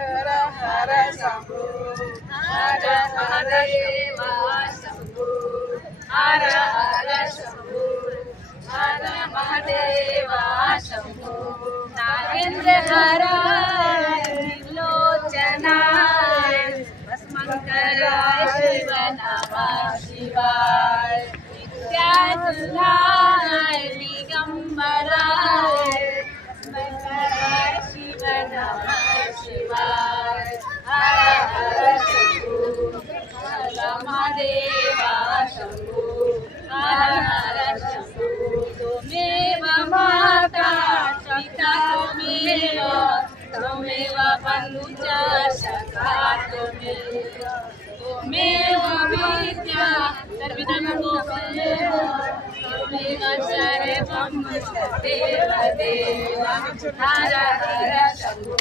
हर हर शंभो हर हर देवा शंभो हर हर शंभो हर महादेवा शंभो नागेंद्र हराय लोचनाय भस्मंकराय शिव नमः शिवाय नित्यानंदाय दिगंबराय भस्मंकराय शिव नमः शिवाय हर हर शंभो हर महादेवा शंभो हर हर शंभो त्वमेव माता पिता त्वमेव बन्धुश्च सखा त्वमेव विद्या सर्वं त्वमेव सर्वं देव देव हर हर शंभो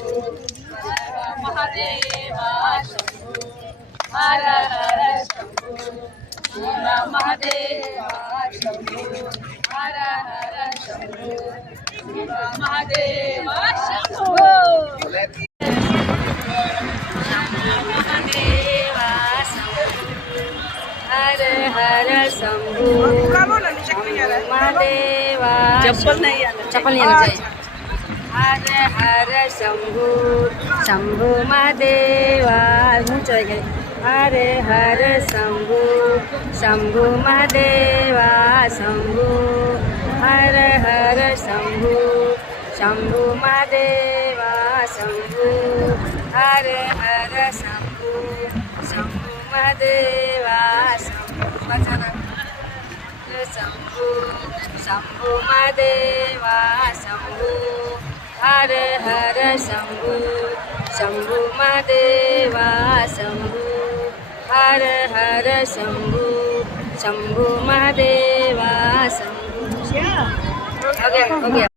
हर महादेवा शंभो हर हर शंभो हर महादेवा शंभो हर हर शंभो हर महादेवा शंभो महादेवा शंभो हर हर शंभो महादेवा चप्पल नहीं आना चाहिए हर हर शंभो शंभो महादेवा हर हर शंभो शंभो महादेवा शंभो हर हर शंभो शंभो महादेवा शंभो हर हर शंभो शंभो महादेवा शंभो शंभो शंभो महादेवा शंभो हर हर शंभो शंभो महादेवा शंभो हर हर शंभो शंभो महादेवा शंभो हो गया